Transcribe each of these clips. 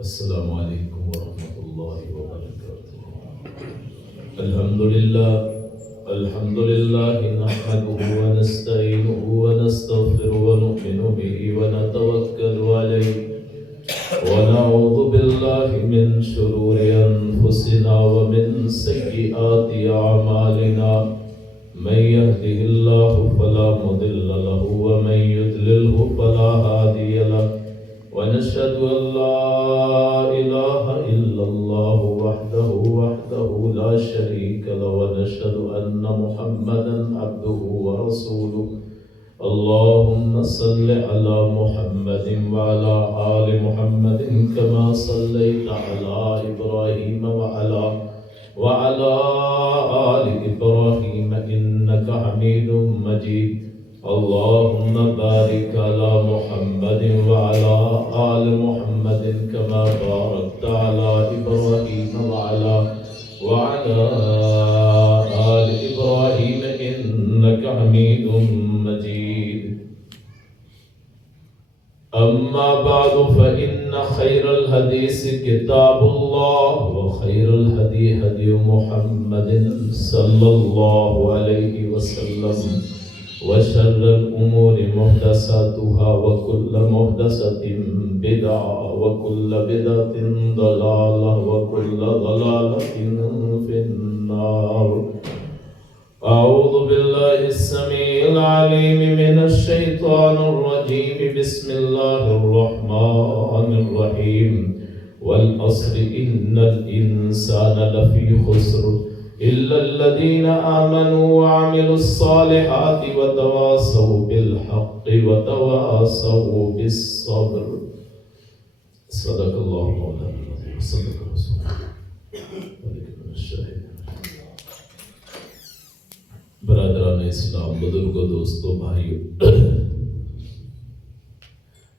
السلام علیکم ورحمۃ اللہ وبرکاتہ۔ الحمد للہ نحمده ونستعینه ونستغفره ونؤمن به ونتوکل علیہ ونعوذ باللہ من شرور انفسنا ومن سیئات اعمالنا، من يهده الله فلا مضل له ومن يضلله فلا هادي له، ونشهد أن لا إله إلا الله وحده لا شريك له، ونشهد أن محمدا عبده ورسوله. اللهم صل على محمد وعلى آل محمد كما صليت على إبراهيم وعلى آل إبراهيم إنك حميد مجيد. اللهم بارك على محمد وعلى آل محمد كما باركت على إبراهيم وعلى آل إبراهيم إنك حميد مجيد. أما بعد فإن خير الحديث كتاب الله، وخير الهدي هدي محمد صلى الله عليه وسلم، وشر الأمور محدثاتها، وكل محدثة بدعة، وكل بدعة ضلالة، وكل ضلالة في النار. أعوذ بالله السميع العليم من الشيطان الرجيم. بسم الله الرحمن الرحيم. والعصر إن الإنسان لفي خسر إلا الذين آمنوا وعملوا الصالحات وتواصوا بالحق وتواصوا بالصبر. صدق الله مولانا العظيم وصدق رسوله ولكن الشاهد. برادران اسلام، بزرگوں، دوستوں، بھائیوں،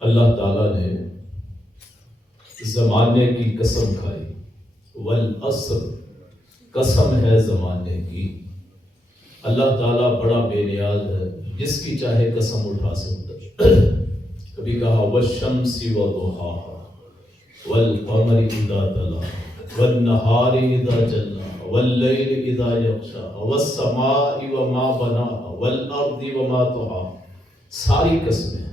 اللہ تعالیٰ نے زمانے کی قسم کھائی. والعصر، قسم ہے زمانے کی. اللہ تعالیٰ بڑا بے نیاز ہے، جس کی چاہے قسم اٹھا سکتا ہے. کبھی کہا والشمس وضحاها والقمر اذا تلاها والنهار اذا جلاها والليل اذا يغشاها والسماء وما بناها والارض وما طحاها. ساری قسمیں،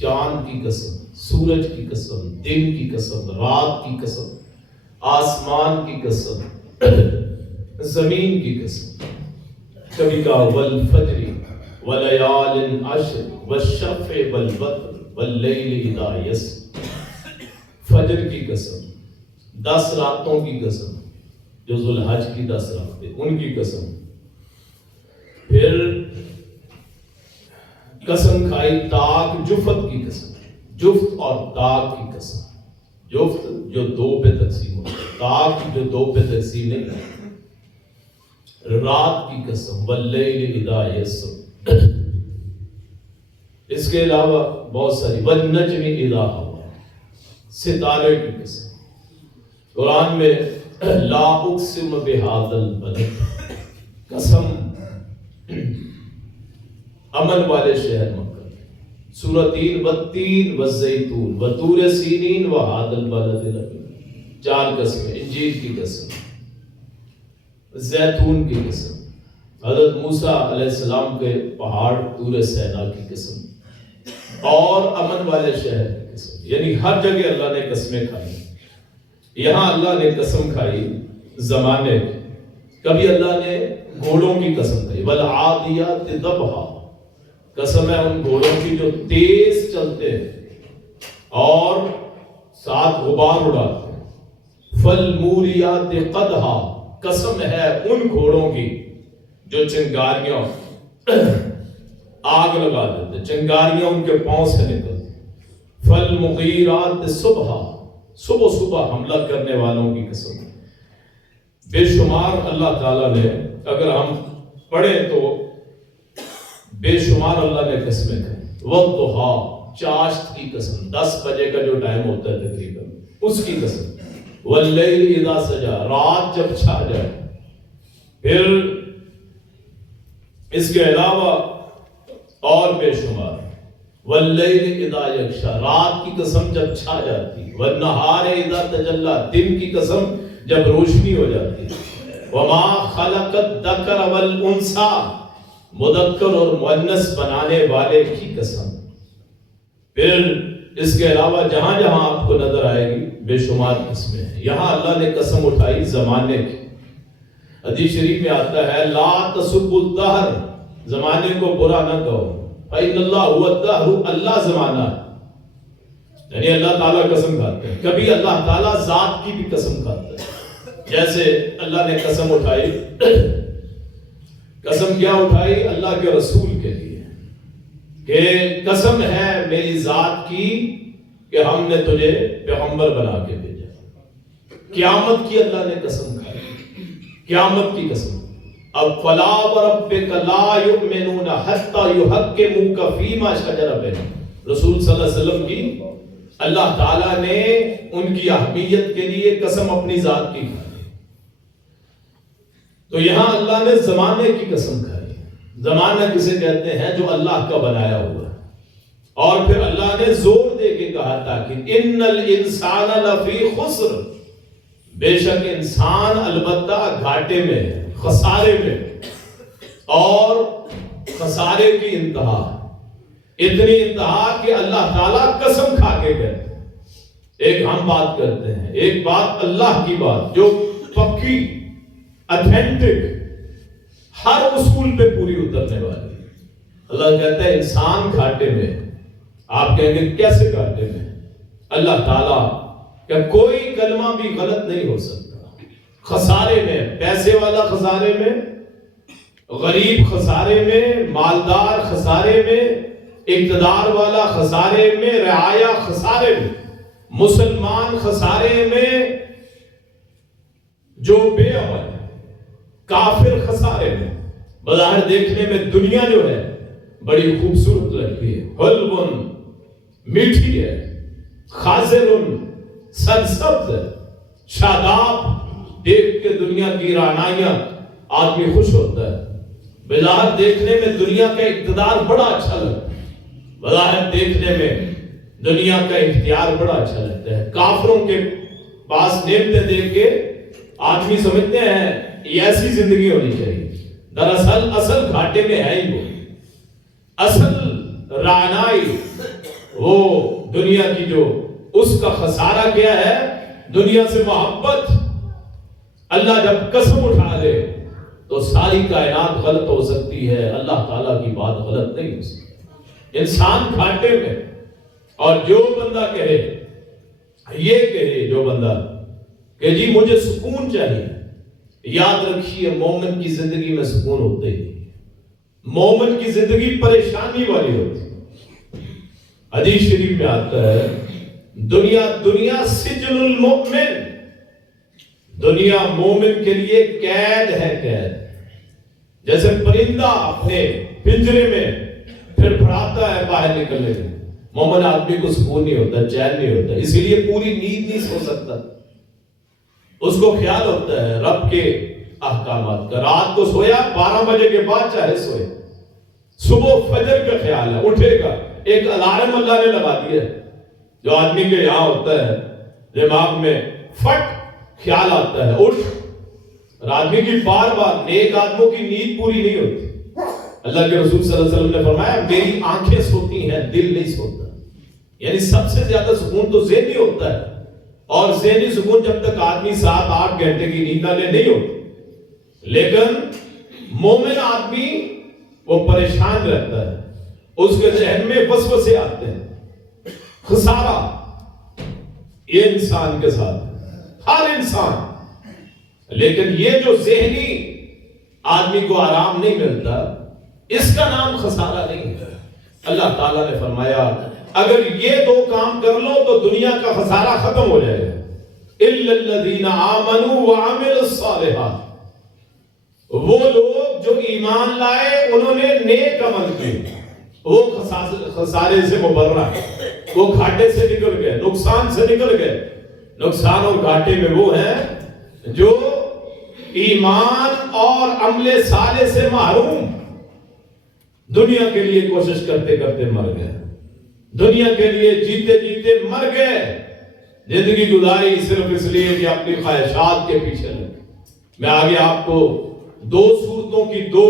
چاند کی قسم، سورج کی قسم، دن کی قسم، رات کی قسم، آسمان کی قسم، زمین کی قسم. کبھی کہا والفجر ولیال عشر والشفع والوتر واللیل اذا یسر. فجر کی قسم، 10 راتوں کی قسم، جو ذوالحج کی 10 راتیں ان کی قسم. پھر قسم کھائی تاک جفت کی قسم، جفت اور تاک کی قسم. جفت جو 2 پہ تقسیم ہوتا ہے، تاک جو 2 پہ تقسیم نہیں ہے. رات کی قسم واللیل اذا یسر. اس کے علاوہ بہت ساری. والنجم اذا ہوا، ستارے کی قسم. قرآن میں لا اقسم بہذا البلد، قسم امن والے شہر مکہ. سورہ 3 والتین والزیتون وطور سینین وہذا البلد الامین. 4 قسمیں. انجیل کی قسم، زیتون کی قسم، حضرت موسیٰ علیہ السلام کے پہاڑ طور سینا کی قسم، اور امن والے شہر کی قسم. یعنی ہر جگہ اللہ نے قسمیں کھائی. یہاں اللہ نے قسم کھائی زمانے کی. کبھی اللہ نے گھوڑوں کی قسم کھائی. والعادیات ضبحا، قسم ہے ان گھوڑوں کی جو تیز چلتے ہیں اور ساتھ غبار اڑاتے ہیں. فالموریات قدحا، قسم ہے ان گھوڑوں کی جو چنگاریاں آگ لگا دیتے، چنگاریاں ان کے پاؤں سے نکلتی. فالمغیرات صبحا، صبح صبح حملہ کرنے والوں کی قسم. بے شمار اللہ تعالیٰ نے، اگر ہم پڑھیں تو بے شمار اللہ نے قسمیں کھائی. والضحا، چاشت کی قسم، 10 بجے کا جو ٹائم ہوتا ہے تقریباً، اس کی قسم. واللیل اذا سجا، رات جب چھا جائے. پھر اس کے علاوہ اور بے شمار. واللیل اذا یغشا، رات کی قسم جب چھا جاتی، والنہار اذا تجلی، دن کی قسم جب روشنی ہو جاتی، وما خلق الذکر والانثی، مذکر اور مؤنث بنانے والے کی قسم۔ پھر اس کے علاوہ جہاں جہاں آپ کو نظر آئے گی بے شمار قسمیں ہیں۔ یہاں اللہ نے قسم اٹھائی زمانے کی۔ حدیث شریف میں آتا ہے لا تسبوا الدہر، زمانے کو برا نہ کہو، فإن اللہ هو الدہر، اللہ زمانہ ہے، یعنی اللہ تعالیٰ قسم کھاتے ہیں۔ کبھی اللہ تعالیٰ ذات کی بھی قسم کھاتا ہے، جیسے اللہ نے قسم اٹھائی، قسم کیا اٹھائی؟ اللہ کے رسول کے لیے، کہ قسم ہے میری ذات کی کہ ہم نے تجھے پیغمبر بنا کے بھیجا۔ قیامت کی اللہ نے قسم کھائی، قیامت کی قسم۔ اب فلا وربک لا یؤمنون حتی یحکموک فیما شجر بینہم، رسول صلی اللہ علیہ وسلم کی اللہ تعالیٰ نے ان کی اہمیت کے لیے قسم اپنی ذات کی کھائی۔ تو یہاں اللہ نے زمانے کی قسم کھائی۔ زمانہ کسے کہتے ہیں؟ جو اللہ کا بنایا ہوا ہے۔ اور پھر اللہ نے زور دے کے کہا تھا کہ ان الانسان لفی خسر، بے شک انسان البتہ گھاٹے میں ہے، خسارے میں، اور خسارے کی انتہا، اتنی انتہا کہ اللہ تعالیٰ قسم کھا کے کہتے ہیں۔ ایک ہم بات کرتے ہیں، ایک بات اللہ کی بات جو پکی، اتھینٹک، ہر اصول پہ پوری اترنے والی۔ اللہ کہتا ہے انسان گھاٹے میں۔ آپ کہیں گے کیسے گھاٹے میں؟ اللہ تعالیٰ کہ کوئی کلمہ بھی غلط نہیں ہو سکتا۔ خسارے میں، پیسے والا خسارے میں، غریب خسارے میں، مالدار خسارے میں، اقتدار والا خسارے میں، رعایا خسارے میں، مسلمان خسارے میں، جو بے عمل ہے، کافر خسارے میں۔ بظاہر دیکھنے میں دنیا جو ہے بڑی خوبصورت لگتی ہے، حلوٌ، میٹھی ہے، خاضرٌ، سرسبز ہے، شاداب، دیکھ کے دنیا کی رعنائیاں آدمی خوش ہوتا ہے۔ بظاہر دیکھنے میں دنیا کا اقتدار بڑا اچھا لگتا ہے، بظاہر دیکھنے میں دنیا کا اختیار بڑا اچھا لگتا ہے۔ کافروں کے پاس نعمتیں دیکھ کے آدمی سمجھتے ہیں یہ ایسی زندگی ہونی چاہیے۔ دراصل اصل گھاٹے میں ہے ہی وہ، اصل رعنائی وہ دنیا کی، جو اس کا خسارہ کیا ہے؟ دنیا سے محبت۔ اللہ جب قسم اٹھا دے تو ساری کائنات غلط ہو سکتی ہے، اللہ تعالیٰ کی بات غلط نہیں ہو سکتی۔ انسان گھاٹے میں، اور جو بندہ کہے، یہ کہے جو بندہ کہ جی مجھے سکون چاہیے، یاد رکھیے مومن کی زندگی میں سکون ہوتے ہی، مومن کی زندگی پریشانی والی ہوتی ہے۔ حدیث شریف میں آتا ہے دنیا سجن المؤمن، دنیا مومن کے لیے قید ہے، قید۔ جیسے پرندہ اپنے پنجرے میں پھر پھڑاتا ہے باہر نکلنے کے، مومن آدمی کو سکون نہیں ہوتا، چین نہیں ہوتا، اسی لیے پوری نیند نہیں سو سکتا۔ اس کو خیال ہوتا ہے رب کے احکامات کا، رات کو سویا 12 بجے کے بعد چاہے سوئے، صبح فجر کا خیال ہے، اٹھے گا۔ ایک الارم اللہ نے لگا دیا ہے جو آدمی کے یہاں ہوتا ہے، دماغ میں فٹ خیال آتا ہے اٹھ۔ اور آدمی کی بار بار، نیک آدموں کی نیند پوری نہیں ہوتی۔ اللہ کے رسول صلی اللہ علیہ وسلم نے فرمایا میری آنکھیں سوتی ہیں، دل نہیں سوتا۔ یعنی سب سے زیادہ سکون تو ذہنی ہوتا ہے، اور ذہنی سکون جب تک آدمی 7-8 گھنٹے کی نیند نہ لے نہیں ہوتی۔ لیکن مومن آدمی وہ پریشان رہتا ہے، اس کے ذہن میں وسوسے آتے ہیں، خسارہ۔ یہ انسان کے ساتھ ہر انسان، لیکن یہ جو ذہنی آدمی کو آرام نہیں ملتا، اس کا نام خسارہ نہیں ہے۔ اللہ تعالیٰ نے فرمایا اگر یہ 2 کام کر لو تو دنیا کا خسارہ ختم ہو جائے گا۔ اِلَّا الَّذِينَ آمَنُوا وَعَمِلُوا الصَّالِحَاتِ، وہ لوگ جو ایمان لائے، انہوں نے نیک عمل کیے، وہ خسارے سے مبرہ ہیں، وہ گھاٹے سے نکل گئے، نقصان سے نکل گئے۔ نقصان اور گھاٹے میں وہ ہیں جو ایمان اور عمل صالح سے محروم، دنیا کے لیے کوشش کرتے کرتے مر گئے۔ دنیا کے لیے جیتے جیتے مر گئے، زندگی گزاری صرف اس لیے کہ اپنی خواہشات کے پیچھے لگے۔ میں آگے آپ کو دو صورتوں کی دو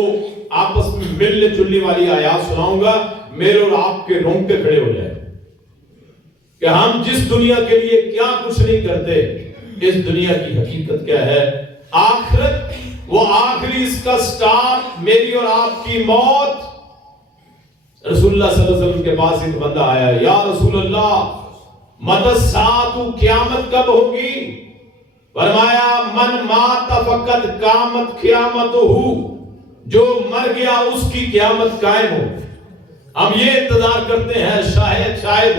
آپس میں ملنے جلنے والی آیات سناؤں گا، میرے اور آپ کے رونگٹے کھڑے ہو جائیں کہ ہم جس دنیا کے لیے کیا کچھ نہیں کرتے، اس دنیا کی حقیقت کیا ہے۔ آخرت وہ آخری اس کا سٹاپ میری اور آپ کی موت۔ رسول اللہ صلی اللہ علیہ وسلم کے پاس ایک بندہ آیا، یا رسول اللہ متی الساعۃ، قیامت کب ہوگی؟ فرمایا من مات فقد قامت قیامتہ، جو مر گیا اس کی قیامت قائم ہو۔ ہم یہ انتظار کرتے ہیں شاید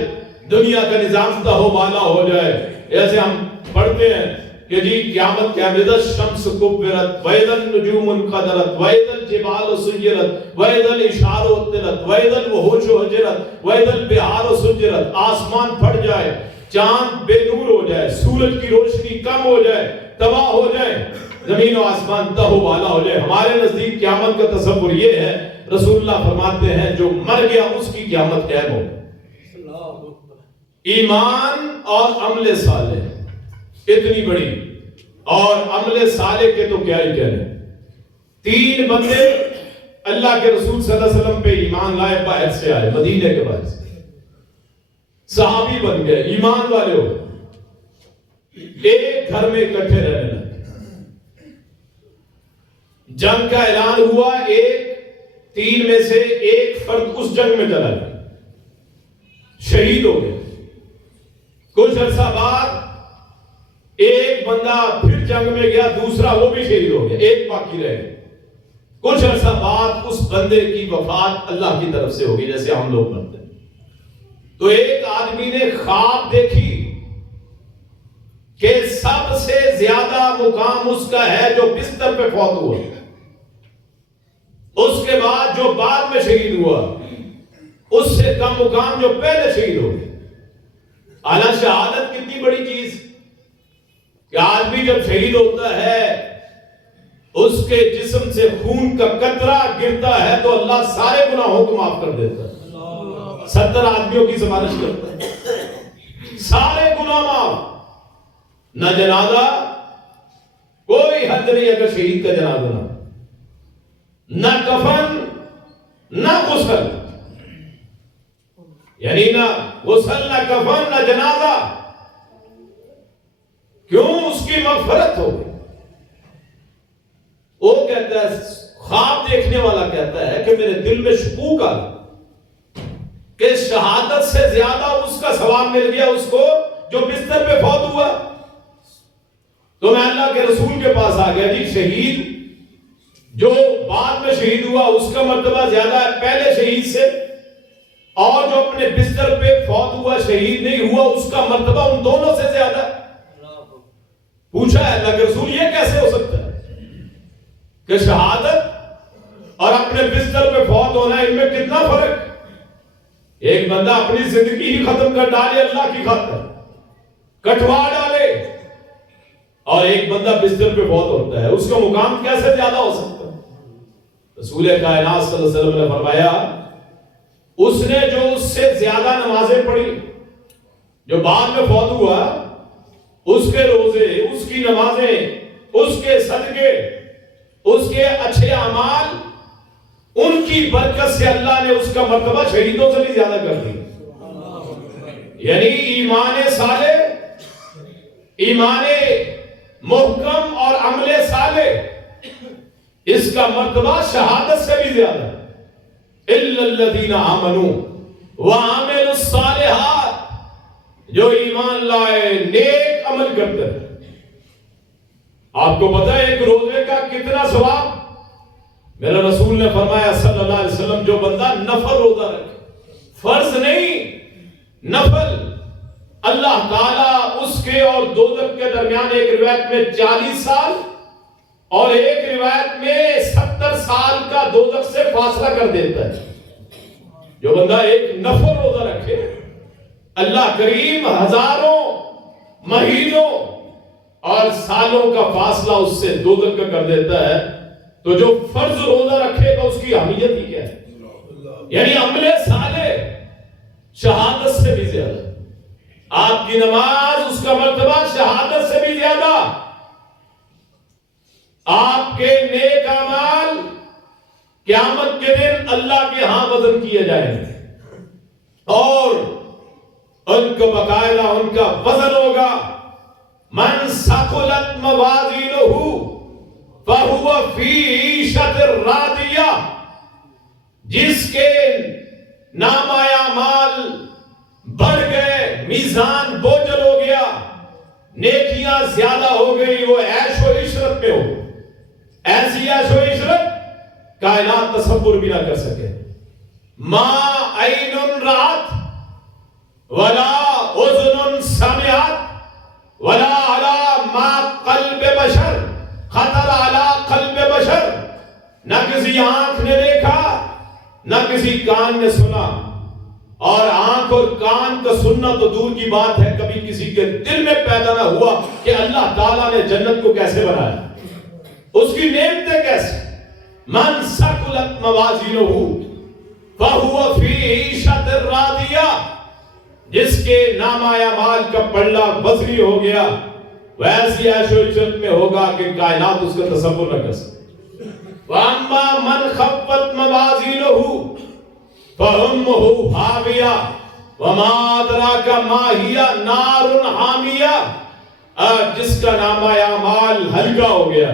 دنیا کا نظام تہو بالا ہو جائے۔ ایسے ہم پڑھتے ہیں کہ جی قیامت کیا، اذا الشمس کورت واذا النجوم انقدرت واذا الجبال سيرت واذا العشار عطلت واذا الوحوش حشرت واذا البحار سجرت، آسمان پھٹ جائے، چاند بے نور ہو جائے، سورج کی روشنی کم ہو جائے، تباہ ہو جائے، زمین و آسمان تہو بالا ہو جائے۔ ہمارے نزدیک قیامت کا تصور یہ ہے، رسول اللہ فرماتے ہیں جو مر گیا اس کی قیامت قائم ہو۔ ایمان اور عمل صالح اتنی بڑی، اور عمل صالح کے تو کیا ہی کہنے۔ تین بندے اللہ کے رسول صلی اللہ علیہ وسلم پہ ایمان لائے، باہر سے آئے، مدینے کے باہر سے صحابی بن گئے، ایمان والے ہو، ایک گھر میں اکٹھے رہنے لگے۔ جنگ کا اعلان ہوا، تین میں سے ایک فرد اس جنگ میں چلا گیا، شہید ہو گئے۔ کچھ عرصہ بعد ایک بندہ پھر جنگ میں گیا، دوسرا وہ بھی شہید ہو گیا، ایک باقی رہ گیا۔ کچھ عرصہ بعد اس بندے کی وفات اللہ کی طرف سے ہوگی، جیسے ہم لوگ مرتے ہیں۔ تو ایک آدمی نے خواب دیکھی کہ سب سے زیادہ مقام اس کا ہے جو بستر پہ فوت ہوا، اس کے بعد جو بعد میں شہید ہوا اس سے کم مقام جو پہلے شہید ہو گیا۔ اعلیٰ شہادت کتنی بڑی چیز کہ آدمی جب شہید ہوتا ہے اس کے جسم سے خون کا قطرہ گرتا ہے تو اللہ سارے گناہوں کو معاف کر دیتا ہے۔ 70 آدمیوں کی سفارش کرتا ہے، سارے گناہ معاف، نہ جنازہ، کوئی حد نہیں اگر شہید کا جنازہ نہ کفن نہ غسل، یعنی نہ غسل نہ کفن نہ جنازہ، کیوں؟ اس کی مغفرت ہو گئی۔ وہ کہتا ہے، خواب دیکھنے والا کہتا ہے کہ میرے دل میں شکوک آ کہ شہادت سے زیادہ اس کا ثواب مل گیا اس کو جو بستر پہ فوت ہوا۔ تو میں اللہ کے رسول کے پاس آ گیا، جی شہید جو بعد میں شہید ہوا اس کا مرتبہ زیادہ ہے پہلے شہید سے، اور جو اپنے بستر پہ فوت ہوا شہید نہیں ہوا اس کا مرتبہ ان دونوں سے زیادہ ہے۔ پوچھا ہے اللہ کے رسول یہ کیسے ہو سکتا ہے کہ شہادت اور اپنے بستر پہ فوت ہونا ان میں کتنا فرق؟ ایک بندہ اپنی زندگی ہی ختم کر ڈالے اللہ کی خاطر، کٹوا ڈالے، اور ایک بندہ بستر پہ فوت ہوتا ہے، اس کا مقام کیسے زیادہ ہو سکتا ہے؟ رسول کائنات صلی اللہ علیہ وسلم نے فرمایا اس نے جو اس سے زیادہ نمازیں پڑھی، جو بعد میں فوت ہوا، اس کے روزے، اس کی نمازیں، اس کے صدقے، اس کے اچھے اعمال، ان کی برکت سے اللہ نے اس کا مرتبہ شہیدوں سے بھی زیادہ کر دی۔ یعنی ایمان صالح، ایمان محکم اور عمل صالح، اس کا مرتبہ شہادت سے بھی زیادہ ہے۔ اِلَّا الَّذِينَ آمَنُوا وَعَمِلُوا الصَّالِحَاتِ، جو ایمان لائے، نیک عمل کرتے ہیں۔ آپ کو پتہ ہے ایک روزے کا کتنا ثواب؟ میرے رسول نے فرمایا صلی اللہ علیہ وسلم، جو بندہ نفل روزہ رکھے، فرض نہیں نفل، اللہ تعالیٰ اس کے اور دوزخ کے درمیان ایک روایت میں 40 سال اور ایک روایت میں 70 سال کا دوزخ سے فاصلہ کر دیتا ہے۔ جو بندہ ایک نفل روزہ رکھے، اللہ کریم ہزاروں مہینوں اور سالوں کا فاصلہ اس سے دوزخ کا کر دیتا ہے۔ تو جو فرض روزہ رکھے گا اس کی اہمیت ہی کیا ہے؟ یعنی عمل صالح شہادت سے بھی زیادہ. آپ کی نماز اس کا مرتبہ شہادت سے بھی زیادہ. آپ کے نیک اعمال قیامت کے دن اللہ کے ہاں وزن کیے جائیں گے اور ان کو باقاعدہ ان کا وزن ہوگا. من ثقلت موازینہ فہو فی عیشۃ راضیہ. جس کے نامہ اعمال بڑھ گئے, میزان بوجھل ہو گیا, نیکیاں زیادہ ہو گئی, وہ عیش و عشرت میں ہو. ایسی عیش و عشرت کائنات تصور بھی نہ کر سکے. ما عین رات ولا اذن سمعت ولا علی ما قلب بشر خطر علی قلب بشر. نہ کسی آنکھ نے دیکھا نہ کسی کان نے سنا, اور آنکھ اور کان کا سننا تو دور کی بات ہے, کبھی کسی کے دل میں پیدا نہ ہوا کہ اللہ تعالیٰ نے جنت کو کیسے بنایا, اس کی نعمتیں کیسے. من ثقلت موازینہ فہو فی عیشۃ راضیہ. جس کے نامہ اعمال کا پلڑا وزنی ہو گیا وہ ایسی عیش و عشرت میں ہوگا کہ کائنات اس کا تصور نہ کر سکے. واما من خفت موازینہ فأمہ ہاویہ وما ادراک ما ہی نار حامیہ. جس کا نامہ اعمال ہلکا ہو گیا,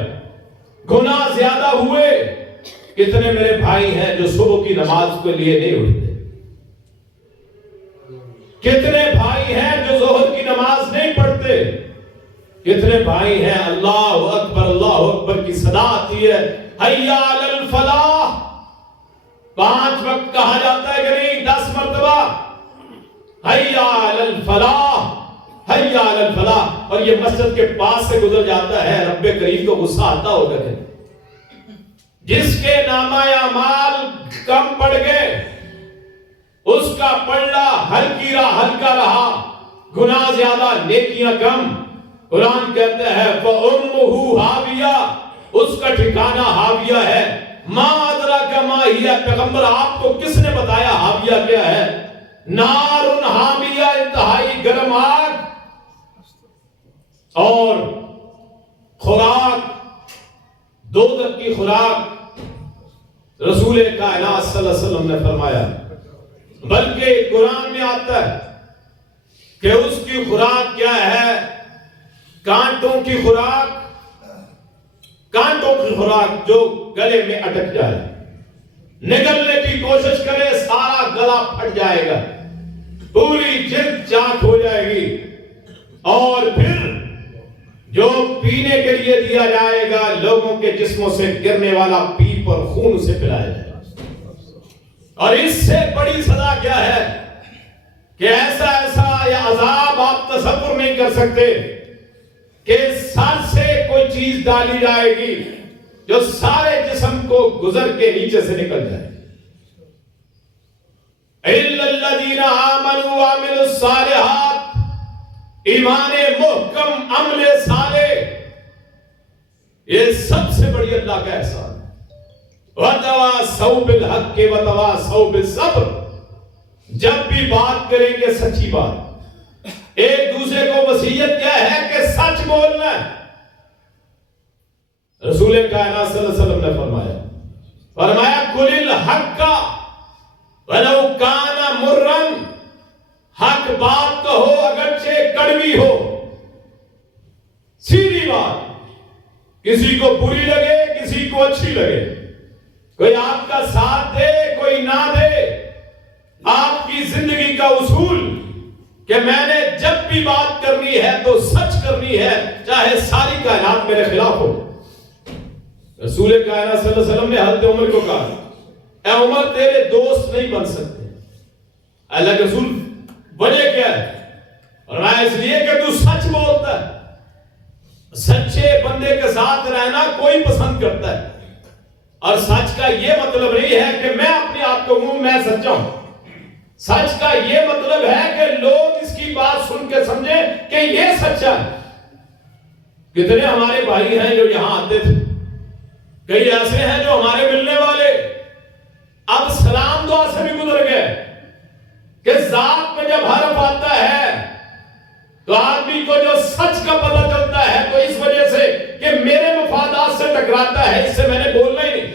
گناہ زیادہ ہوئے. کتنے میرے بھائی ہیں جو صبح کی نماز کے لیے نہیں اٹھتے, کتنے بھائی ہیں جو ظہر کی نماز نہیں پڑھتے, کتنے بھائی ہیں اللہ اکبر کی صدا آتی ہے حی علی الفلاح, 5 وقت کہا جاتا ہے کہ نہیں 10 مرتبہ حی علی الفلاح حی علی الفلاح, اور یہ مسجد کے پاس سے گزر جاتا ہے. رب کریم کو غصہ آتا ہوگا کہ جس کے نامہ اعمال کم پڑ گئے, اس کا پلڑا ہلکا رہا, گناہ زیادہ نیکیاں کم. قرآن کہتا ہے فَأُمُّهُ ہاویہ, اس کا ٹھکانہ ہاویہ ہے. ما ادراک ما ہی, پیغمبر آپ کو کس نے بتایا ہاویہ کیا ہے؟ نار حامیہ, انتہائی گرم آگ. اور خوراک دوزخ کی خوراک رسول کائنات صلی اللہ علیہ وسلم نے فرمایا, بلکہ قرآن میں آتا ہے کہ اس کی خوراک کیا ہے؟ کانٹوں کی خوراک, کانٹوں کی خوراک جو گلے میں اٹک جائے, نگلنے کی کوشش کرے سارا گلا پھٹ جائے گا, پوری جلد چاک ہو جائے گی, اور پھر جو پینے کے لیے دیا جائے گا لوگوں کے جسموں سے گرنے والا پیپ اور خون اسے پلایا جائے گا. اور اس سے بڑی سزا کیا ہے کہ ایسا یا عذاب آپ تصور نہیں کر سکتے کہ سر سے کوئی چیز ڈالی جائے گی جو سارے جسم کو گزر کے نیچے سے نکل جائے. اِلَّا الَّذِينَ آمَنُوا وَعَمِلُوا الصَّالِحَاتِ, ایمان محکم, عمل صالح, یہ سب سے بڑی اللہ کا احسان. وَتَوَاصَوْا بِالْحَقِّ وَتَوَاصَوْا بِالصَّبْرِ, جب بھی بات کریں گے سچی بات, ایک دوسرے کو وصیت کیا ہے کہ سچ بولنا ہے. رسول کائنات صلی اللہ علیہ وسلم نے فرمایا قُلِ الْحَقَّ وَلَوْ كَانَ مُرًّا, حق بات کہو اگرچہ کڑوی ہو, سیدھی بات, کسی کو بری لگے کسی کو اچھی لگے, کوئی آپ کا ساتھ دے کوئی نہ دے. آپ کی زندگی کا اصول کہ میں نے جب بھی بات کرنی ہے تو سچ کرنی ہے, چاہے ساری کائنات میرے خلاف ہو. رسول کائنات صلی اللہ علیہ وسلم نے حضرت عمر کو کہا, اے عمر تیرے دوست نہیں بن سکتے. اللہ کے رسول وجہ کیا ہے؟ اور میں اس لیے کہ تو سچ بولتا ہے. سچے بندے کے ساتھ رہنا کوئی پسند کرتا ہے, اور سچ کا یہ مطلب نہیں ہے کہ میں اپنے آپ کو کہوں میں سچا ہوں. سچ کا یہ مطلب ہے کہ لوگ اس کی بات سن کے سمجھیں کہ یہ سچا ہے. کتنے ہمارے بھائی ہیں جو یہاں آتے تھے, کئی ایسے ہیں جو ہمارے ملنے والے اب سلام دعا سے بھی گزر گئے کہ ذات میں جب حرف آتا ہے تو آدمی کو جو سچ کا پتہ چلتا ہے تو اس وجہ سے کہ میرے مفادات سے ٹکراتا ہے، اس سے میں نے بولنا ہی نہیں۔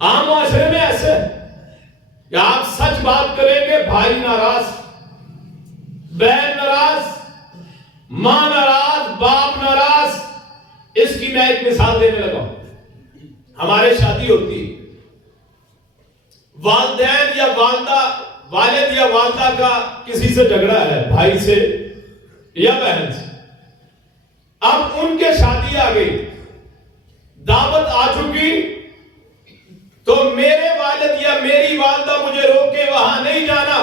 عام معاشرے میں ایسے کہ آپ سچ بات کریں گے، بھائی ناراض، بہن ناراض، ماں ناراض، باپ ناراض۔ اس کی میں ایک مثال دینے لگا ہوں۔ ہمارے شادی ہوتی ہے، والدین یا والدہ، والد یا والدہ کا کسی سے جھگڑا ہے، بھائی سے یا بہن سے۔ اب ان کے شادی آ گئی، دعوت آ چکی، تو میرے والد یا میری والدہ مجھے روکے وہاں نہیں جانا،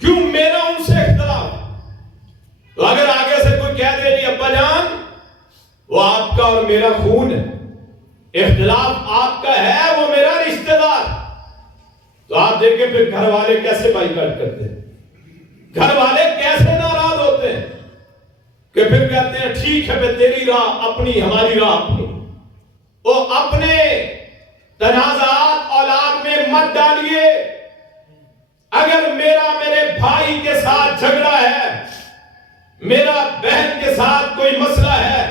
کیوں؟ میرا ان سے اختلاف۔ تو اگر آگے سے کوئی کہہ دے جی ابا جان وہ آپ کا اور میرا خون ہے، اختلاف آپ کا ہے، وہ میرا رشتہ دار، تو آپ دیکھیں پھر گھر والے کیسے بائیکاٹ کرتے ہیں، گھر والے کیسے ناراض ہوتے ہیں کہ پھر کہتے ہیں ٹھیک ہے پھر تیری راہ اپنی، ہماری راہ اپنی۔ وہ اپنے تنازعات اولاد میں مت ڈالیے۔ اگر میرا میرے بھائی کے ساتھ جھگڑا ہے، میرا بہن کے ساتھ کوئی مسئلہ ہے،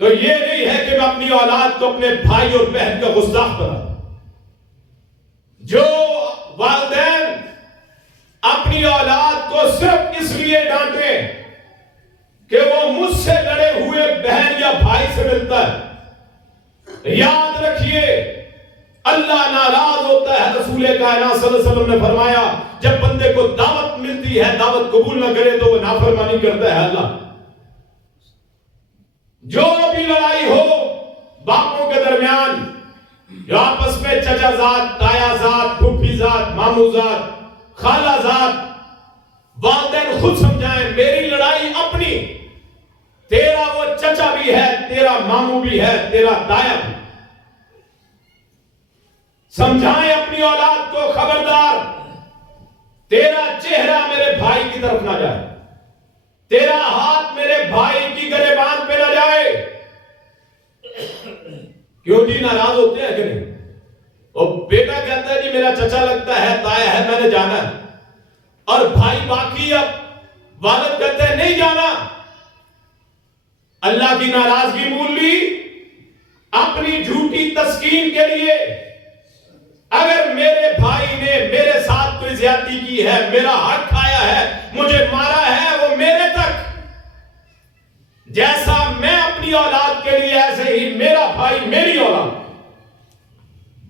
تو یہ نہیں ہے کہ میں اپنی اولاد کو اپنے بھائی اور بہن کا گستاخ بنا دوں۔ جو والدین اپنی اولاد کو صرف اس لیے ڈانٹے کہ وہ مجھ سے لڑے ہوئے بہن یا بھائی سے ملتا ہے، یاد رکھیے اللہ ناراض ہوتا ہے۔ رسول کائنات صلی اللہ علیہ وسلم نے فرمایا جب بندے کو دعوت ملتی ہے، دعوت قبول نہ کرے تو وہ نافرمانی کرتا ہے اللہ۔ جو بھی لڑائی ہو باپوں کے درمیان، جو آپس میں چچا ذات، تایا ذات، پھوپھی ذات، مامو ذات، خالہ ذات، والدین خود سمجھائیں میری لڑائی اپنی، تیرا وہ چچا بھی ہے، تیرا مامو بھی ہے، تیرا تایا بھی۔ سمجھائیں اپنی اولاد کو خبردار، تیرا چہرہ میرے بھائی کی طرف نہ جائے، تیرا ہاتھ میرے بھائی کی گریبان پہ نہ جائے۔ کیوں جی ناراض ہوتے ہیں کہ نہیں؟ اور بیٹا کہتا ہے جی میرا چچا لگتا ہے، تایا ہے، میں نے جانا ہے، اور بھائی باقی اب والد کہتے ہیں نہیں جانا۔ اللہ کی ناراضگی مول لی اپنی جھوٹی تسکین کے لیے۔ اگر میرے بھائی نے میرے ساتھ کوئی زیادتی کی ہے، میرا حق کھایا ہے، مجھے مارا ہے، وہ میرے تک، جیسا میں اپنی اولاد کے لیے ایسے ہی میرا بھائی میری اولاد۔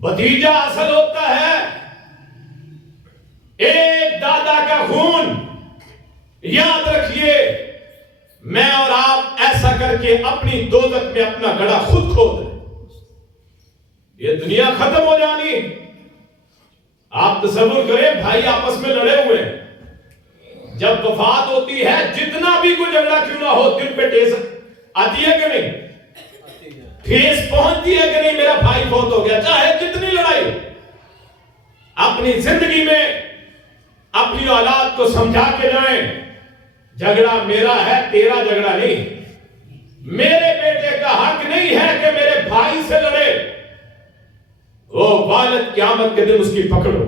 بھتیجا اصل ہوتا ہے ایک دادا کا خون۔ یاد رکھیے میں اور آپ ایسا کر کے اپنی دوزخ میں اپنا گڑھا خود کھود دیں۔ یہ دنیا ختم ہو جانی۔ آپ تصور کریں بھائی آپس میں لڑے ہوئے ہیں، جب وفات ہوتی ہے جتنا بھی کوئی جھگڑا کیوں نہ ہو دل پہ ٹھیس آتی ہے کہ نہیں؟ ٹھیس پہنچتی ہے کہ نہیں؟ میرا بھائی فوت ہو گیا، چاہے جتنی لڑائی، اپنی زندگی میں اپنی اولاد کو سمجھا کے جائیں جھگڑا میرا ہے، تیرا جھگڑا نہیں۔ میرے بیٹے کا حق نہیں ہے کہ میرے بھائی سے لڑے۔ وہ والد قیامت کے دن اس کی پکڑو۔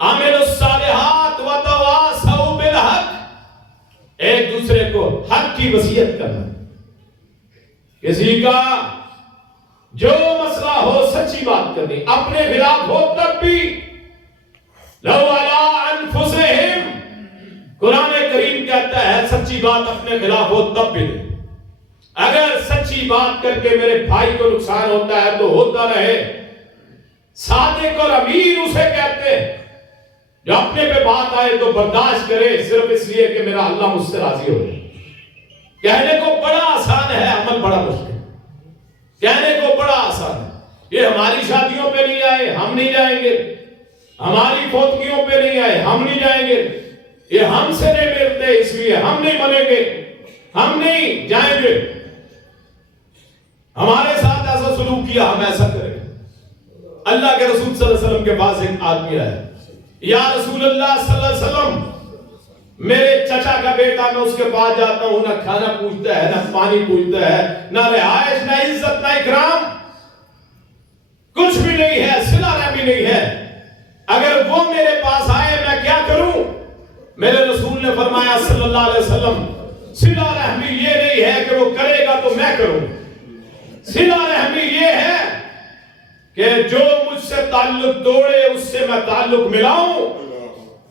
عامل الصالحات وتواصوا بالحق، ایک دوسرے کو حق کی وصیت کرنا۔ کسی کا جو مسئلہ ہو سچی بات کرنی، اپنے خلاف ہو تب بھی لو علی انفسہم، قرآن کریم کہتا ہے سچی بات اپنے خلاف ہو تب بھی دے۔ اگر سچی بات کر کے میرے بھائی کو نقصان ہوتا ہے تو ہوتا رہے۔ صادق اور امین اسے کہتے ہیں جو اپنے پہ بات آئے تو برداشت کرے، صرف اس لیے کہ میرا اللہ مجھ سے راضی ہو جائے۔ کہنے کو بڑا آسان ہے، عمل بڑا مشکل۔ کہنے کو بڑا آسان ہے، یہ ہماری شادیوں پہ نہیں آئے ہم نہیں جائیں گے، ہماری فوتگیوں پہ نہیں آئے ہم نہیں جائیں گے، یہ ہم سے نہیں ملتے اس لیے ہم نہیں بنیں گے، ہم نہیں جائیں گے، ہمارے ساتھ ایسا سلوک کیا ہم ایسا کریں۔ اللہ کے رسول صلی اللہ علیہ وسلم کے پاس ایک آدمی آیا، یا رسول اللہ صلی اللہ علیہ وسلم میرے چچا کا بیٹا، میں اس کے پاس جاتا ہوں، نہ کھانا پوچھتا ہے، نہ پانی پوچھتا ہے، نہ رہائش، نہ عزت، نہ اکرام، کچھ بھی نہیں ہے، صلہ رحمی نہیں ہے۔ اگر وہ میرے پاس آئے میں کیا کروں؟ میرے رسول نے فرمایا صلی اللہ علیہ وسلم صلہ رحمی یہ نہیں ہے کہ وہ کرے گا تو میں کروں، صلہ رحمی یہ ہے کہ جو مجھ سے تعلق توڑے اس سے میں تعلق ملاؤں،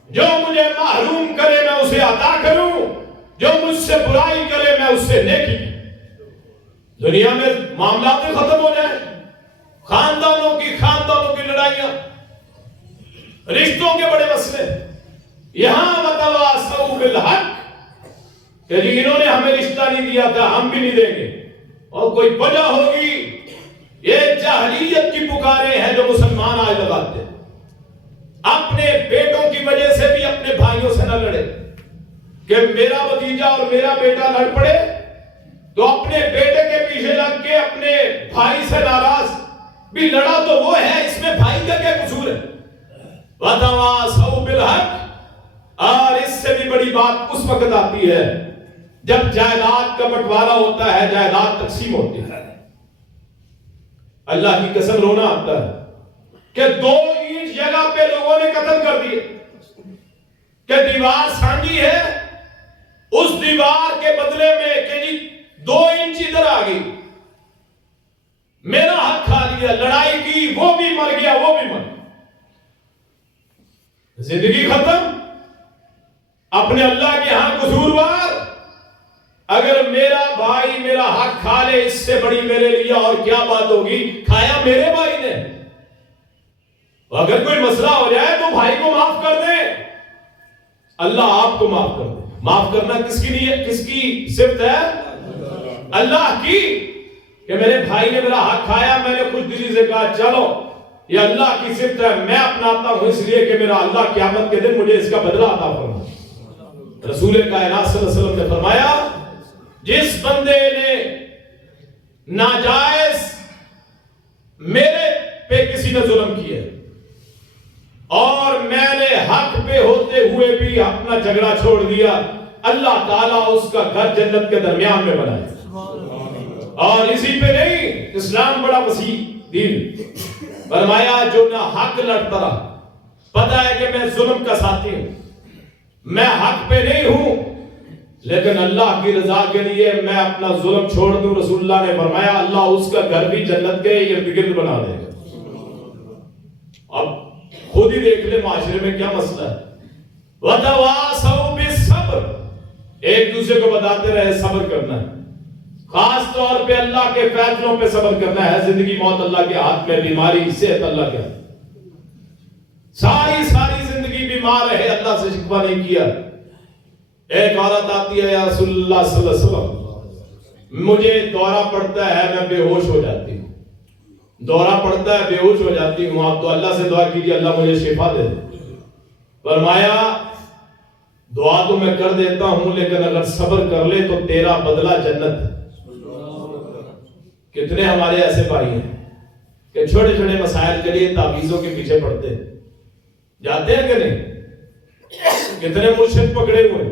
جو مجھے محروم کرے میں اسے عطا کروں، جو مجھ سے برائی کرے میں اس سے نیکی۔ دنیا میں معاملات ختم ہو جائیں، خاندانوں کی لڑائیاں، رشتوں کے بڑے مسئلے، یہاں وتواصوا بالحق کہ جی انہوں نے ہمیں رشتہ نہیں دیا تھا ہم بھی نہیں دیں گے، اور کوئی وجہ ہوگی۔ یہ جاہلیت کی پکاریں ہیں جو مسلمان آج لگاتے ہیں۔ اپنے بیٹوں کی وجہ سے بھی اپنے بھائیوں سے نہ لڑے کہ میرا بھتیجا اور میرا بیٹا لڑ پڑے تو اپنے بیٹے کے پیچھے لگ کے اپنے بھائی سے ناراض، بھی لڑا تو وہ ہے، اس میں بھائی کا کیا قصور ہے؟ وَتَوَاصَوْا بِالْحَقِّ۔ اور اس سے بھی بڑی بات اس وقت آتی ہے جب جائیداد کا بٹوارا ہوتا ہے، جائیداد تقسیم ہوتی ہے، اللہ کی قسم رونا آتا ہے کہ 2 اینچ جگہ پہ لوگوں نے قتل کر دیے کہ دیوار سانجی ہے، اس دیوار کے بدلے میں کہ جی 2 انچ ادھر آ گئی، میرا حق کھا لیا، لڑائی کی، وہ بھی مر گیا وہ بھی مر گیا، زندگی ختم، اپنے اللہ کے ہاں قصوروار۔ اگر میرا بھائی میرا حق کھا لے اس سے بڑی میرے لیے اور کیا بات ہوگی، کھایا میرے بھائی نے۔ اگر کوئی مسئلہ ہو جائے تو بھائی کو معاف کر دیں، اللہ آپ کو معاف کر دے۔ معاف کرنا کس کی نیت، کس کی صفت ہے؟ اللہ کی، کہ میرے بھائی نے میرا حق کھایا، میں نے خوش دلی سے کہا چلو یہ اللہ کی صفت ہے، میں اپناتا ہوں اس لیے کہ میرا اللہ قیامت کے دن مجھے اس کا بدلہ عطا فرمائے۔ رسول کائنات صلی اللہ علیہ وسلم نے فرمایا جس بندے نے ناجائز میرے پہ کسی نے ظلم کیا اور میں نے حق پہ ہوتے ہوئے بھی اپنا جھگڑا چھوڑ دیا، اللہ تعالیٰ اس کا گھر جنت کے درمیان میں بنائے۔ اور اسی پہ نہیں، اسلام بڑا وسیع دین، فرمایا جو نہ حق لڑتا رہا، پتہ ہے کہ میں ظلم کا ساتھی ہوں، میں حق پہ نہیں ہوں، لیکن اللہ کی رضا کے لیے میں اپنا ظلم چھوڑ دوں، رسول اللہ نے فرمایا اللہ اس کا گھر بھی جنت کے ارد گرد بنا دے گا۔ اب خود ہی دیکھ لے معاشرے میں کیا مسئلہ ہے۔ وَتَوَاصَوْا بِالصَّبْرِ، ایک دوسرے کو بتاتے رہے صبر کرنا ہے، خاص طور پہ اللہ کے فیصلوں پہ صبر کرنا ہے۔ زندگی موت اللہ کے ہاتھ میں، بیماری صحت اللہ کے ہاتھ، ساری زندگی بیمار رہے، اللہ سے شکوہ نہیں کیا۔ ایک عورت آتی ہے یا رسول اللہ صلی اللہ علیہ وسلم مجھے دورہ پڑتا ہے، میں بے ہوش ہو جاتی ہوں، دورہ پڑتا ہے بے ہوش ہو جاتی ہوں، آپ تو اللہ سے دعا کیجیے اللہ مجھے شفا دے دے۔ فرمایا دعا تو میں کر دیتا ہوں لیکن اگر صبر کر لے تو تیرا بدلہ جنت ہے۔ کتنے ہمارے ایسے بھائی ہیں کہ چھوٹے چھوٹے مسائل کے لیے تعویذوں کے پیچھے پڑتے ہیں، جاتے ہیں کہ نہیں؟ کتنے مرشد پکڑے ہوئے،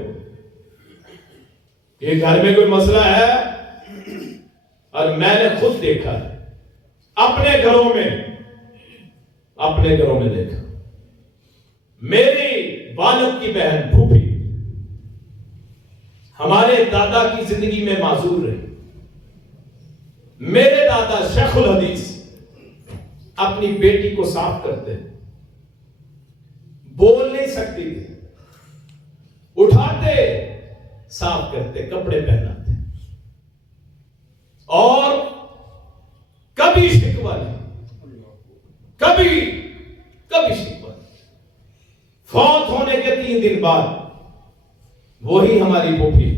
یہ گھر میں کوئی مسئلہ ہے اور میں نے خود دیکھا ہے اپنے گھروں میں دیکھا، میری والد کی بہن پھوپھی ہمارے دادا کی زندگی میں معذور رہی، میرے دادا شیخ الحدیث اپنی بیٹی کو صاف کرتے، بول نہیں سکتی تھی، اٹھاتے صاف کرتے، کپڑے پہناتے، اور کبھی شکوہ نہیں، کبھی شکوہ نہیں۔ فوت ہونے کے 3 دن بعد وہی ہماری پھوپھی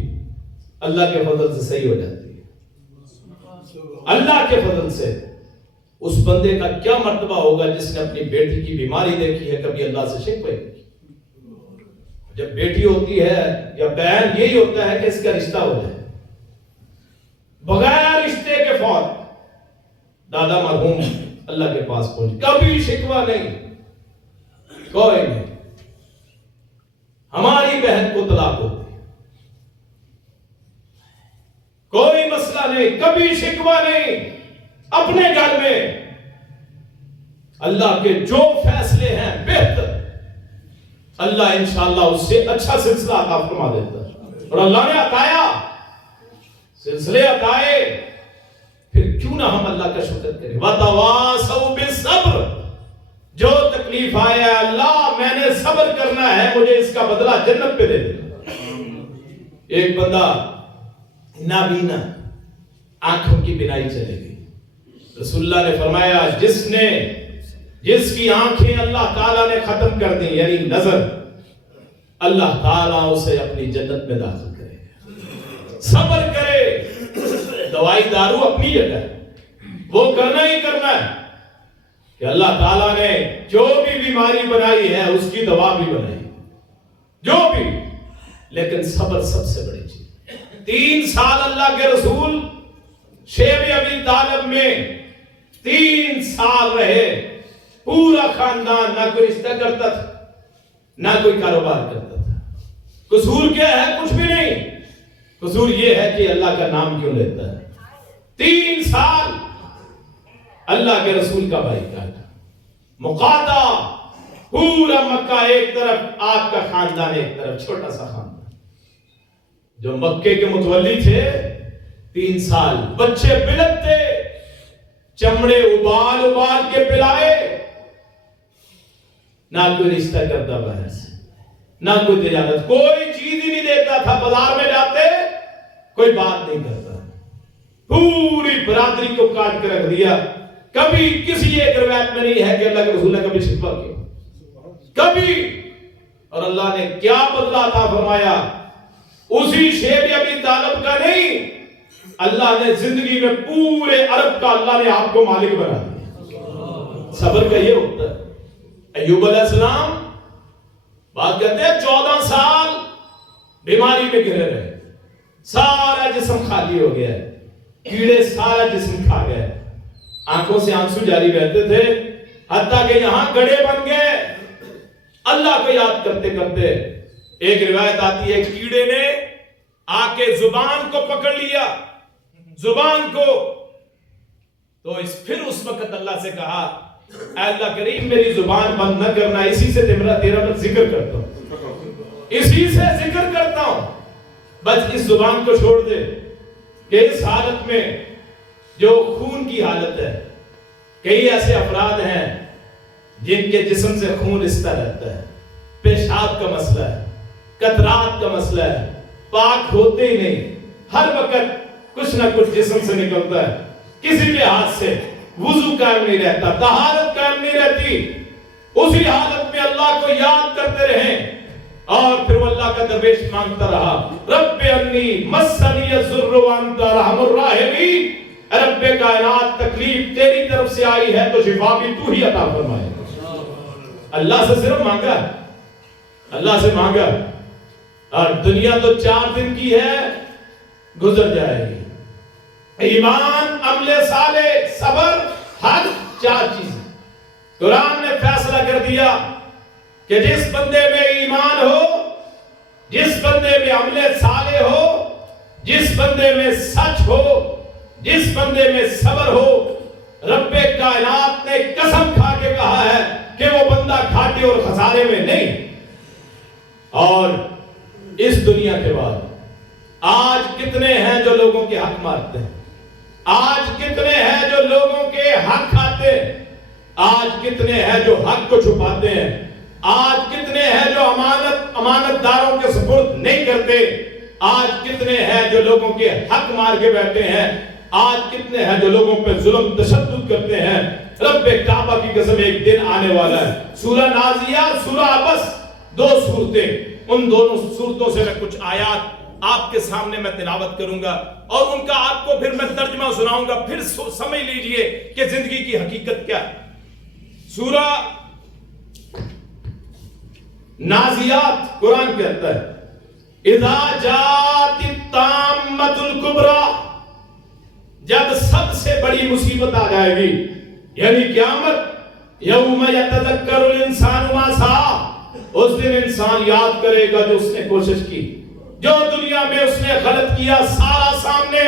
اللہ کے فضل سے صحیح ہو جاتی ہے۔ اللہ کے فضل سے اس بندے کا کیا مرتبہ ہوگا جس نے اپنی بیٹی کی بیماری دیکھی ہے، کبھی اللہ سے شکوہ نہیں۔ جب بیٹی ہوتی ہے یا بہن، یہی ہوتا ہے کہ اس کا رشتہ ہو جائے، بغیر رشتے کے فوت دادا مرحوم اللہ کے پاس پہنچ، کبھی شکوہ نہیں، کوئی نہیں۔ ہماری بہن کو طلاق ہوتی، کوئی مسئلہ نہیں، کبھی شکوہ نہیں، اپنے گھر میں اللہ کے جو فیصلے ہیں بہتر، اللہ انشاءاللہ اس سے اچھا سلسلہ عطا فرما دیتا ہے۔ اور اللہ نے عطایا، سلسلے عطائے، پھر کیوں نہ ہم اللہ کا شکر کریں۔ وَتَوَاصَوْا بِالصَّبْرِ، جو تکلیف آیا ہے اللہ میں نے صبر کرنا ہے، مجھے اس کا بدلہ جنت پہ دے دینا۔ ایک بندہ نابینا، آنکھوں کی بینائی چلے گئی، رسول اللہ نے فرمایا جس کی آنکھیں اللہ تعالیٰ نے ختم کر دی، یعنی نظر، اللہ تعالیٰ اسے اپنی جنت میں داخل کرے۔ صبر کرے، دوائی دارو اپنی جگہ وہ کرنا ہی کرنا ہے کہ اللہ تعالیٰ نے جو بھی بیماری بنائی ہے اس کی دوا بھی بنائی، جو بھی، لیکن صبر سب سے بڑی چیز۔ 3 سال اللہ کے رسول شیب ابی طالب میں 3 سال رہے، پورا خاندان نہ کوئی رشتہ کرتا تھا نہ کوئی کاروبار کرتا تھا۔ قصور کیا ہے؟ کچھ بھی نہیں، قصور یہ ہے کہ اللہ کا نام کیوں لیتا ہے۔ 3 سال اللہ کے رسول کا بھائی کاٹا، مقاطع، پورا مکہ ایک طرف، آپ کا خاندان ایک طرف، چھوٹا سا خاندان۔ جو مکے کے متولی تھے 3 سال بچے بلکتے، چمڑے ابال ابال کے پلائے، نہ کوئی رشتہ کرتا باہر سے، نہ کوئی تجارت، کوئی چیز ہی نہیں دیتا تھا۔ بازار میں جاتے کوئی بات نہیں کرتا، پوری برادری کو کاٹ کے رکھ دیا۔ کبھی کسی ایک روایت میں نہیں ہے کہ اللہ کے رسول نے کبھی شکوہ کیا، کبھی۔ اور اللہ نے کیا بدلہ عطا فرمایا، اسی شیب ابی طالب کا نہیں، اللہ نے زندگی میں پورے عرب کا اللہ نے آپ کو مالک بنا دیا۔ صبر کا یہ ہوتا ہے۔ ایوب علیہ السلام بات کہتے ہیں 14 سال بیماری میں گرے رہے، سارا جسم خالی ہو گیا، کیڑے سارا جسم کھا گئے، آنکھوں سے آنسو جاری رہتے تھے، حتیٰ کہ یہاں گڑھے بن گئے اللہ کو یاد کرتے کرتے۔ ایک روایت آتی ہے کیڑے نے آ کے زبان کو پکڑ لیا، زبان کو، تو پھر اس وقت اللہ سے کہا اے اللہ کریم میری زبان بند نہ کرنا، اسی سے تیرا میں ذکر کرتا ہوں، اسی سے ذکر کرتا ہوں، بس اس زبان کو چھوڑ دے۔ کہ اس حالت میں جو خون کی حالت ہے، کئی ایسے افراد ہیں جن کے جسم سے خون رستا رہتا ہے، پیشاب کا مسئلہ ہے، قطرات کا مسئلہ ہے، پاک ہوتے ہی نہیں، ہر وقت کچھ نہ کچھ جسم سے نکلتا ہے، کسی بھی ہاتھ سے وضو قائم نہیں رہتا، طہارت قائم نہیں رہتی۔ اسی حالت میں اللہ کو یاد کرتے رہیں، اور پھر وہ اللہ کا درویش مانگتا رہا، رب انی مسنی الضر وانت ارحم الراحمین، رب کائنات تکلیف تیری طرف سے آئی ہے تو شفا بھی تو ہی عطا فرمائے۔ اللہ سے صرف مانگا، اللہ سے مانگا، اور دنیا تو 4 دن کی ہے، گزر جائے گی۔ ایمان، عمل صالح، صبر، حج، 4 چیزیں قرآن نے فیصلہ کر دیا کہ جس بندے میں ایمان ہو، جس بندے میں عمل صالح ہو، جس بندے میں سچ ہو، جس بندے میں صبر ہو، رب کائنات نے قسم کھا کے کہا ہے کہ وہ بندہ گھاٹے اور خسارے میں نہیں۔ اور اس دنیا کے بعد آج کتنے ہیں جو لوگوں کے حق مارتے ہیں، آج کتنے ہیں جو لوگوں کے حق کھاتے ہیں، آج کتنے ہیں جو حق کو چھپاتے ہیں، آج کتنے ہیں جو امانت داروں کے سپرد نہیں کرتے، آج کتنے ہیں جو لوگوں کے حق مار کے بیٹھے ہیں، آج کتنے ہیں جو لوگوں پہ ظلم تشدد کرتے ہیں۔ رب کعبہ کی قسم ایک دن آنے والا ہے، سورہ نازیہ، سورہ عبس، 2 صورتیں، ان دونوں صورتوں سے میں کچھ آیات آپ کے سامنے میں تلاوت کروں گا، اور ان کا آپ کو پھر میں ترجمہ سناؤں گا، پھر سمجھ لیجئے کہ زندگی کی حقیقت کیا ہے۔ سورہ نازیات قرآن کہتا ہے اذا جاءت الطامۃ الکبریٰ، جب سب سے بڑی مصیبت آ جائے گی، یعنی قیامت، یوم یتذکر الانسان ما سعی، اس دن انسان یاد کرے گا جو اس نے کوشش کی، جو دنیا میں اس نے غلط کیا، سارا سامنے۔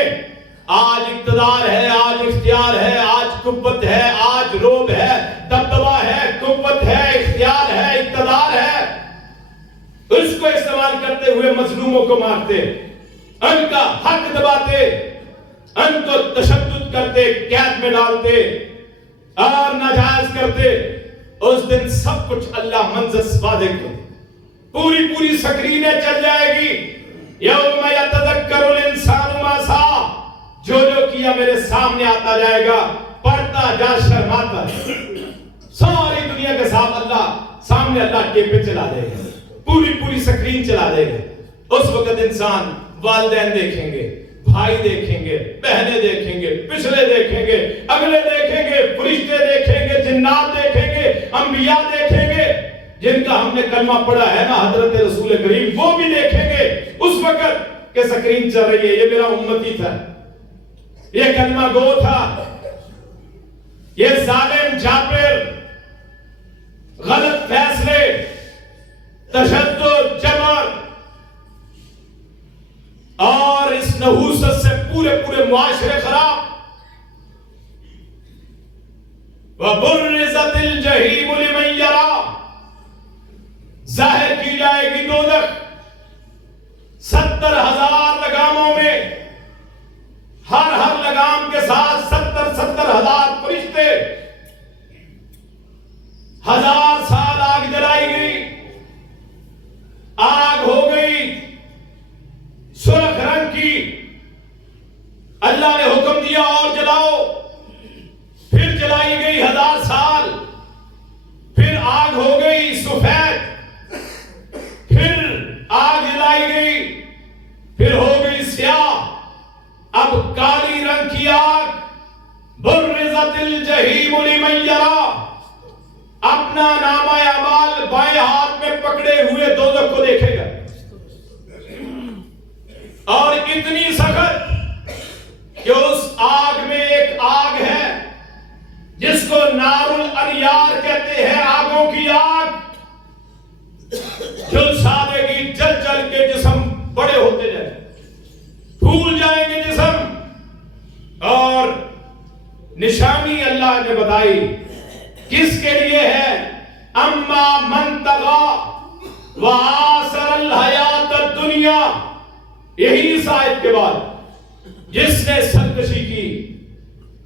آج اقتدار ہے، آج اختیار ہے، آج قوت ہے، آج روب ہے، دبدبہ اس کو استعمال کرتے ہوئے مظلوموں کو مارتے، ان کا حق دباتے، ان کو تشدد کرتے، قید میں ڈالتے اور ناجائز کرتے، اس دن سب کچھ اللہ منظر واضح کر پوری سکرینیں چل جائے گی۔ یوم یتذکر الانسان ما سعی، جو کیا میرے سامنے آتا جائے گا، پڑھتا جا، شرماتا ہے۔ ساری دنیا کے ساتھ اللہ سامنے اللہ ٹیپے چلا دے گا، پوری سکرین چلا دے گا۔ اس وقت انسان والدین دیکھیں گے، بھائی دیکھیں گے، بہنیں دیکھیں گے، پچھلے دیکھیں گے، اگلے دیکھیں گے، فرشتے دیکھیں گے، جنات دیکھیں گے، انبیاء دیکھیں گے، جن کا ہم نے کلمہ پڑھا ہے نا حضرت رسول کریم، وہ بھی دیکھیں گے۔ اس وقت کہ سکرین چل رہی ہے، یہ میرا امتی تھا، یہ کلمہ گو تھا، یہ ظالم جابر، غلط فیصلے، تشدد، جبر اور اس نحوست سے پورے معاشرے خراب۔ وَبُرِّزَتِ الْجَحِيمُ لِمَنْ يَرَى، ظاہر کی جائے گی دوزخ 70,000 لگاموں میں، ہر لگام کے ساتھ 70,000 فرشتے، 1000 سال آگ جلائی گئی، آگ ہو گئی سرخ رنگ کی، اللہ نے حکم دیا اور جلاؤ، پھر جلائی گئی 1000 سال، پھر آگ ہو گئی سفید، پھر آگ جلائی گئی، پھر ہو گئی سیاہ، اب کالی رنگ کی آگ۔ برزت الجحیم لمن یرا، اپنا نامہ اعمال بائیں ہاتھ میں پکڑے ہوئے دوزخ کو دیکھے گا، اور اتنی سخت کہ اس آگ میں ایک آگ ہے جس کو نار الانیار کہتے ہیں، آگوں کی آگ، جلسا دے گی، جل کے جسم بڑے ہوتے جائیں، پھول جائیں گے جسم۔ اور نشانی اللہ نے بتائی کس کے لیے ہے؟ اما من طغى وآثر الحیات الدنیا، یہی اس آیت کے بعد جس نے سرکشی کی،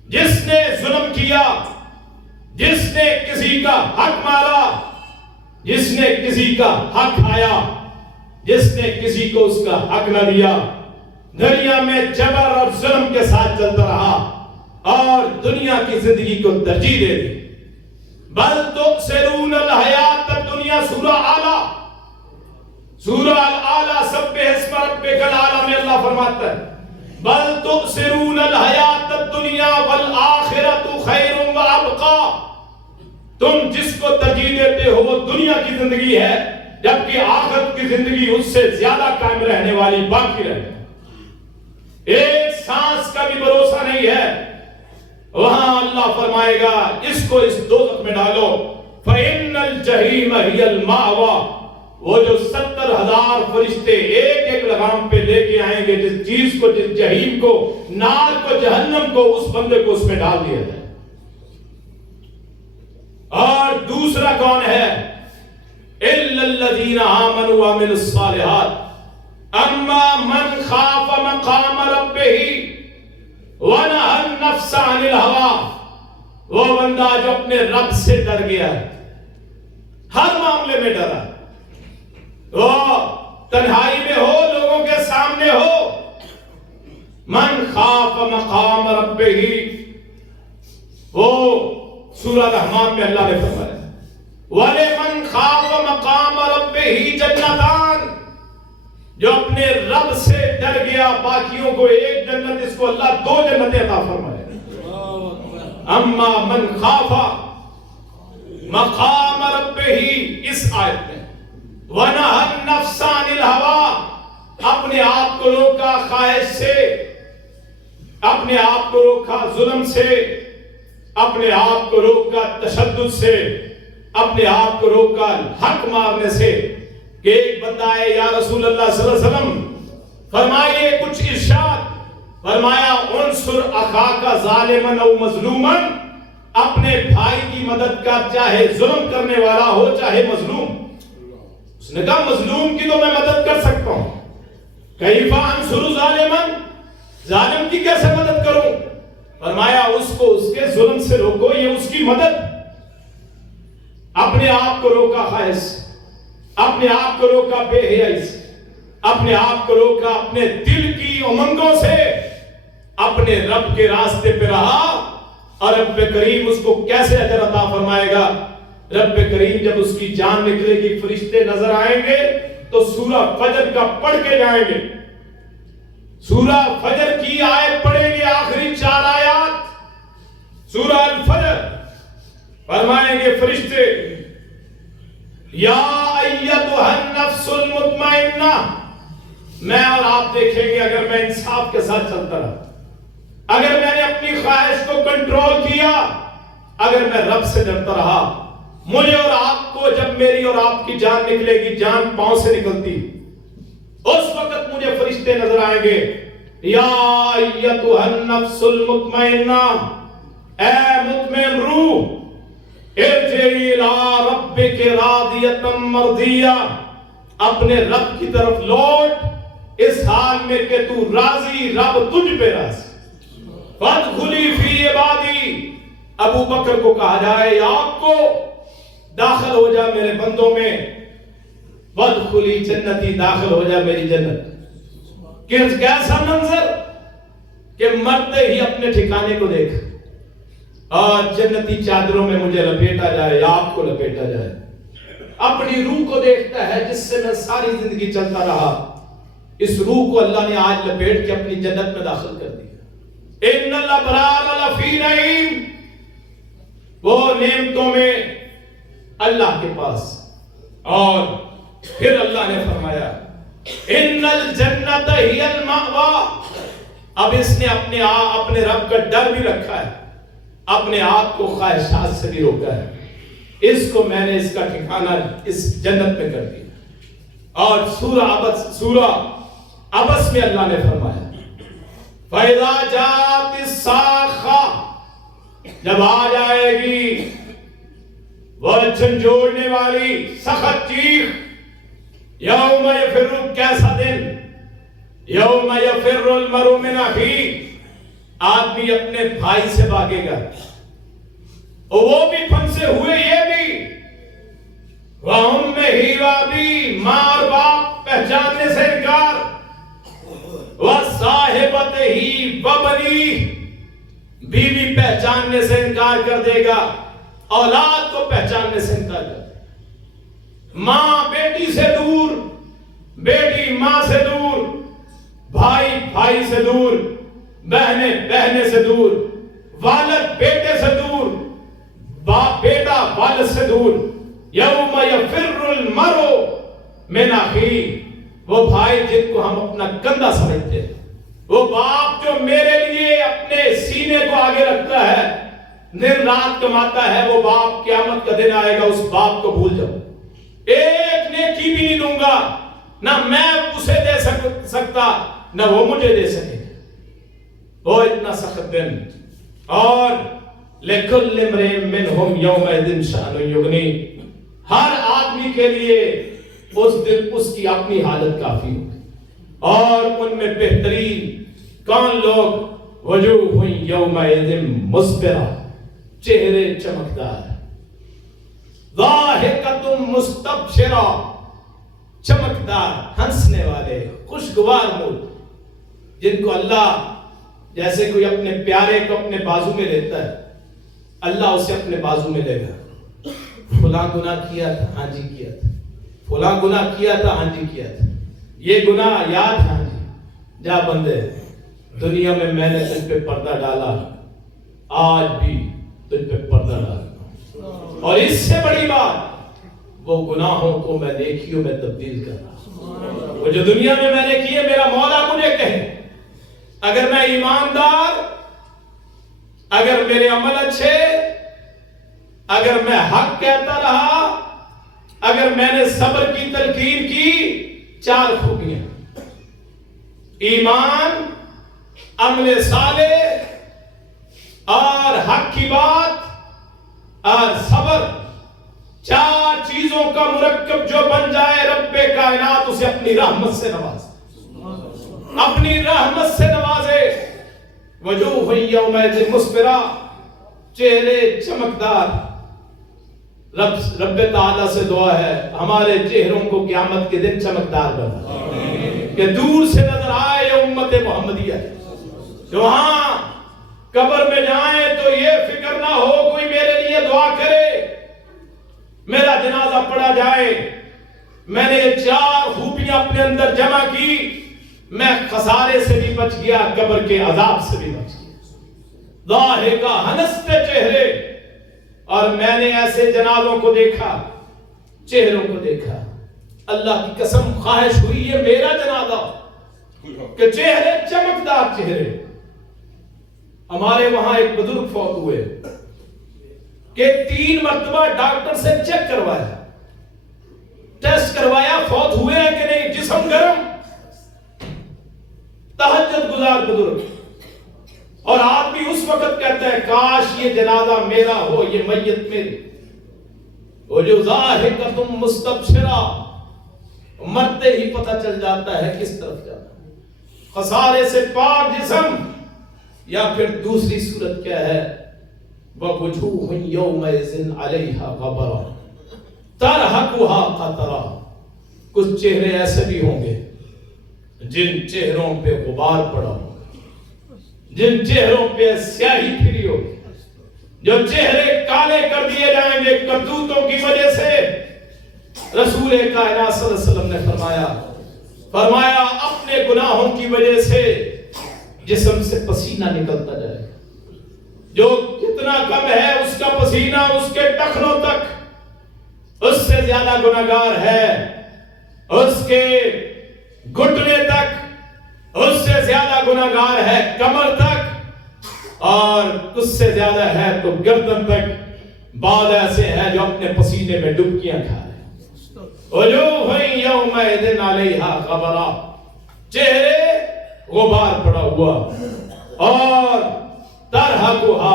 جس نے ظلم کیا، جس نے کسی کا حق مارا، جس نے کسی کا حق کھایا، جس نے کسی کو اس کا حق نہ دیا، دنیا میں جبر اور ظلم کے ساتھ چلتا رہا اور دنیا کی زندگی کو ترجیح دے دی۔ بل تؤثرون الحیات الدنیا، سورہ اعلیٰ، سورہ الاعلیٰ سبح اسم ربک الاعلیٰ میں اللہ فرماتا ہے بل تؤثرون الحیات الدنیا والآخرۃ خیر وابقیٰ، تم جس کو ترجیح دیتے ہو وہ دنیا کی زندگی ہے، جبکہ آخرت کی زندگی اس سے زیادہ قائم رہنے والی، باقی رہے، ایک سانس کا بھی بھروسہ نہیں ہے۔ وہاں اللہ فرمائے گا اس کو اس دوزخ میں ڈالو، فَإِنَّ الْجَحِيمَ هِيَ الْمَأْوَى، وہ جو 70,000 فرشتے ایک لگام پہ لے کے آئیں گے، جس چیز کو، جس جہیم کو، نار کو، جہنم کو، اس بندے کو اس میں ڈال دیا جائے۔ اور دوسرا کون ہے؟ إِلَّا الَّذِينَ آمَنُوا وَعَمِلُوا الصَّالِحَاتِ، اما من خاف مقام ربه ونهى النفس عن الهوى، وہ بندہ جو اپنے رب سے ڈر گیا، ہر معاملے میں ڈرا، وہ تنہائی میں ہو، لوگوں کے سامنے ہو، من خاف مقام ربه، وہ سورہ رحمان میں اللہ نے فرمایا وَلِمَنْ خَافَ مَقَامَ رَبِّهِ جَنَّتَانِ، جو اپنے رب سے ڈر گیا، باقیوں کو ایک جنت، اس کو اللہ 2 جنتیں عطا فرمائے۔ اما من خاف مقام ربہ، اس آیت میں وَنَهَى النَّفْسَ عَنِ الْهَوَىٰ، اپنے آپ کو روکا خواہش سے، اپنے آپ کو روکا ظلم سے، اپنے آپ کو روکا تشدد سے، اپنے آپ کو روکا حق مارنے سے، کہ ایک بندہ ہے یا رسول اللہ صلی اللہ علیہ وسلم فرمائیے کچھ ارشاد، فرمایا انصر اخاک ظالما او مظلوما، اپنے بھائی کی مدد کا، چاہے ظلم کرنے والا ہو چاہے مظلوم، اس نے کہا مظلوم کی تو میں مدد کر سکتا ہوں، کیف انصر ظالمن، ظالم کی کیسے مدد کروں؟ فرمایا اس کو اس کے ظلم سے روکو، یہ اس کی مدد۔ اپنے آپ کو روکا خواہش، اپنے آپ کو روکا بے حیائی سے، اپنے آپ کو روکا اپنے دل کی امنگوں سے، اپنے رب کے راستے پہ رہا، اور رب کریم اس کو کیسے اجر عطا فرمائے گا؟ رب کریم جب اس کی جان نکلے گی فرشتے نظر آئیں گے تو سورہ فجر کا پڑھ کے جائیں گے، سورہ فجر کی آیت پڑھیں گے، آخری 4 آیات سورہ الفجر، فرمائیں گے فرشتے یا ایتھا النفس المطمئنہ۔ میں اور آپ دیکھیں گے اگر میں انصاف کے ساتھ چلتا رہا، اگر میں نے اپنی خواہش کو کنٹرول کیا، اگر میں رب سے ڈرتا رہا، مجھے اور آپ کو جب میری اور آپ کی جان نکلے گی، جان پاؤں سے نکلتی، اس وقت مجھے فرشتے نظر آئیں گے، یا ایتھا النفس المطمئنہ، اے مطمئن روح، ارجعی الی ربک راضیۃ مرضیہ، اپنے رب کی طرف لوٹ اس حال میں کہ تو راضی، رب تجھ پہ راضی۔ فادخلی فی عبادی، ابو بکر کو کہا جائے آپ کو داخل ہو جا میرے بندوں میں، وادخلی جنتی، داخل ہو جا میری جنت۔ کیسا منظر کہ مرتے ہی اپنے ٹھکانے کو دیکھ اور جنتی چادروں میں مجھے لپیٹا جائے یا آپ کو لپیٹا جائے، اپنی روح کو دیکھتا ہے جس سے میں ساری زندگی چلتا رہا، اس روح کو اللہ نے آج لپیٹ کے اپنی جنت میں داخل کر دیا۔ ان الابرار لفی نعیم، وہ نعمتوں میں اللہ کے پاس۔ اور پھر اللہ نے فرمایا ان الجنت ہی المأوی، اب اس نے اپنے رب کا ڈر بھی رکھا ہے، اپنے آپ کو خواہشات سے بھی روکا ہے، اس کو میں نے اس کا ٹھکانہ اس جنت میں کر دیا۔ اور سورہ عبس میں اللہ نے فرمایا فَإِذَا جَاءَتِ الصَّاخَّةُ، جب آ جائے گی وہ جھنجھوڑنے والی سخت چیخ، یوم یفر، کیسا دن، یوم یفر المرء من اخیہ، آدمی اپنے بھائی سے بھاگے گا، اور وہ بھی پھنسے ہوئے، یہ بھی، وَأُمِّهِ وَأَبِيهِ، ماں اور باپ پہچاننے سے انکار، وَصَاحِبَتِهِ وَبَنِيهِ، بیوی پہچاننے سے انکار کر دے گا، اولاد کو پہچاننے سے انکار کر دے گا، ماں بیٹی سے دور، بیٹی ماں سے دور، بھائی بھائی سے دور، بہنیں بہنیں سے دور، والد بیٹے سے دور، بیٹا والد سے دور۔ یوم یفر المرء من اخیہ، وہ بھائی جن کو ہم اپنا کندھا سمجھتے ہیں، وہ باپ جو میرے لیے اپنے سینے کو آگے رکھتا ہے، دن رات کماتا ہے، وہ باپ قیامت کا دن آئے گا اس باپ کو بھول جاؤ، ایک نیکی بھی نہیں دوں گا، نہ میں اسے دے سکتا نہ وہ مجھے دے سکے، وہ اتنا سخت دن۔ اور لِكُلِّ امْرِئٍ مِّنْهُمْ يَوْمَئِذٍ شَأْنٌ يُغْنِيهِ، ہر آدمی کے لیے اس دن اس کی اپنی حالت کافی ہوگی۔ اور ان میں بہترین کون لوگ؟ وجوہ یومئذ مسفرہ، چہرے چمکدار، ضاحکۃ مستبشرہ، چمکدار، ہنسنے والے، خوشگوار منہ، جن کو اللہ جیسے کوئی اپنے پیارے کو اپنے بازو میں لیتا ہے، اللہ اسے اپنے بازو میں لے گا۔ فلاں گناہ کیا تھا، ہاں جی کیا تھا، فلاں گناہ کیا تھا، ہاں جی کیا تھا، یہ گناہ یاد ہے، ہاں جی، جا بندے، دنیا میں میں نے تجھ پہ پردہ ڈالا، آج بھی تجھ پہ پردہ ڈالا، اور اس سے بڑی بات، وہ گناہوں کو میں نیکیوں میں تبدیل کر رہا، وہ جو دنیا میں نے کیے، میرا مولا مجھے کہے، اگر میں ایماندار، اگر میرے عمل اچھے، اگر میں حق کہتا رہا، اگر میں نے صبر کی تلقین کی، 4 خوبیاں، ایمان، عمل صالح، اور حق کی بات، اور صبر، 4 چیزوں کا مرکب جو بن جائے رب کائنات اسے اپنی رحمت سے نوازے، اپنی رحمت سے نوازے۔ وجوہ یومئذ مسفرہ، چہرے چمکدار۔ رب تعالیٰ سے دعا ہے ہمارے چہروں کو قیامت کے دن چمکدار بنا، کہ دور سے نظر آئے یہ امت محمدیہ، جو وہاں قبر میں جائیں تو یہ فکر نہ ہو کوئی میرے لیے دعا کرے، میرا جنازہ پڑھا جائے، میں نے یہ 4 خوبیاں اپنے اندر جمع کی، میں خسارے سے بھی بچ گیا، قبر کے عذاب سے بھی بچ گیا۔ ضاحکہ ہنستے چہرے، اور میں نے ایسے جنازوں کو دیکھا، چہروں کو دیکھا، اللہ کی قسم خواہش ہوئی یہ میرا جنازہ، کہ چہرے چمکدار چہرے۔ ہمارے وہاں ایک بزرگ فوت ہوئے کہ 3 مرتبہ ڈاکٹر سے چیک کروایا، ٹیسٹ کروایا فوت ہوئے ہیں کہ نہیں، جسم گرم، تہجد گزار بزرگ، اور آدمی اس وقت کہتا ہے کاش یہ جنازہ میرا ہو، یہ میت میری وہ جو ضاحکۃ مستبشرہ، مرتے ہی پتہ چل جاتا ہے کس طرف جانا ہے، خسارے سے پاک جسم، یا پھر دوسری صورت کیا ہے، وَوُجُوهٌ يَوْمَئِذٍ عَلَيْهَا غَبَرَةٌ تَرْهَقُهَا قَتَرَةٌ۔ کچھ چہرے ایسے بھی ہوں گے جن چہروں پہ غبار پڑا ہوگا، جن چہروں پہ سیاہی پھری ہوگی، جو چہرے کالے کر دیے جائیں گے کرتوتوں کی وجہ سے۔ رسول کائنات صلی اللہ علیہ وسلم نے فرمایا اپنے گناہوں کی وجہ سے جسم سے پسینہ نکلتا جائے، جو کتنا کم ہے اس کا پسینہ اس کے ٹخنوں تک، اس سے زیادہ گناہگار ہے اس کے گھٹنے تک، اس سے زیادہ گناہگار ہے کمر تک، اور اس سے زیادہ ہے تو گردن تک۔ بعض ایسے ہیں جو اپنے پسینے میں ڈبکیاں کھا رہے ہیں۔ وجوہ یومئذ علیہا غبرہ، چہرے غبار پڑا ہوا، اور ترہقھا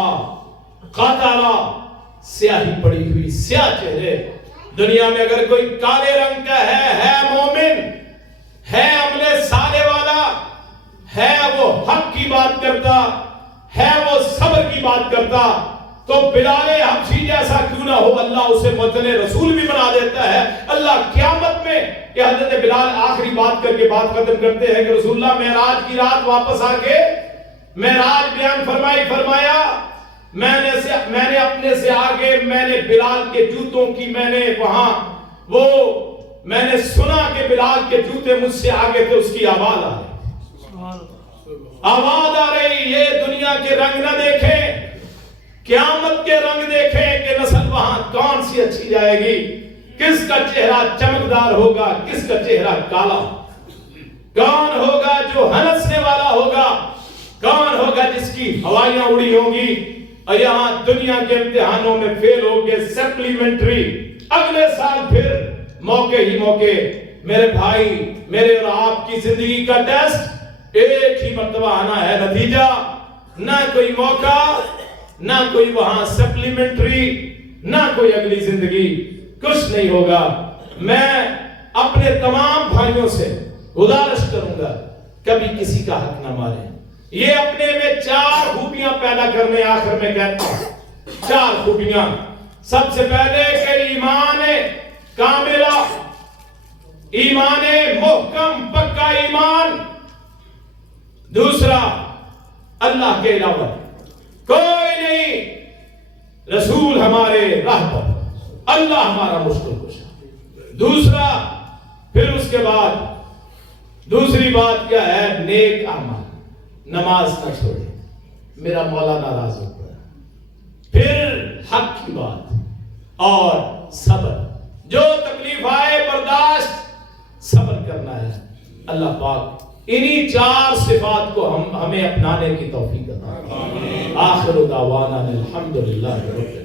قطرہ، سیاہی پڑی ہوئی، سیاہ چہرے۔ دنیا میں اگر کوئی کالے رنگ کا ہے مومن، ہے عمل صالح والا، ہے وہ حق کی بات کرتا، ہے وہ صبر کی بات کرتا، تو بلال حبشی جیسا کیوں نہ ہو، اللہ اسے مدن رسول بھی بنا دیتا ہے۔ اللہ قیامت میں کہ حضرت بلال آخری بات کر کے بات ختم کرتے ہیں کہ رسول اللہ معراج کی رات واپس آ کے معراج بیان فرمایا میں نے اپنے سے آگے میں نے بلال کے جوتوں کی میں نے سنا کہ بلال کے جوتے مجھ سے آگے تھے، اس کی آواز آ رہی۔ یہ دنیا کے رنگ نہ دیکھیں، قیامت کے رنگ دیکھیں کہ نسل وہاں کون سی اچھی جائے گی، کس کا چہرہ چمکدار ہوگا، کس کا چہرہ کالا، کون ہوگا جو ہنسنے والا ہوگا، کون ہوگا جس کی ہوائیاں اڑی ہوں گی۔ اور یہاں دنیا کے امتحانوں میں فیل ہو کے سپلیمنٹری، اگلے سال پھر موقع ہی موقع۔ میرے بھائی، میرے اور آپ کی زندگی کا ٹیسٹ ایک ہی مرتبہ آنا ہے، نتیجہ نہ کوئی موقع، نہ کوئی وہاں سپلیمنٹری، نہ کوئی اگلی زندگی، کچھ نہیں ہوگا۔ میں اپنے تمام بھائیوں سے گزارش کروں گا کبھی کسی کا حق نہ ماریں۔ یہ اپنے میں 4 خوبیاں پیدا کرنے، آخر میں کہتا ہوں 4 خوبیاں۔ سب سے پہلے کہ ایمان کاملہ، ایمان محکم، پکا ایمان۔ دوسرا، اللہ کے علاوہ کوئی نہیں، رسول ہمارے رہبر، اللہ ہمارا مشکل کشا۔ دوسرا، پھر اس کے بعد دوسری بات کیا ہے، نیک اعمال، نماز نہ چھوڑے، میرا مولا ناراض ہوتا ہے۔ پھر حق کی بات اور صبر، جو تکلیف آئے برداشت، صبر کرنا ہے۔ اللہ پاک انہی 4 صفات کو ہمیں اپنانے کی توفیق عطا فرمائے۔ آخر دعوانا الحمدللہ رب العالمین۔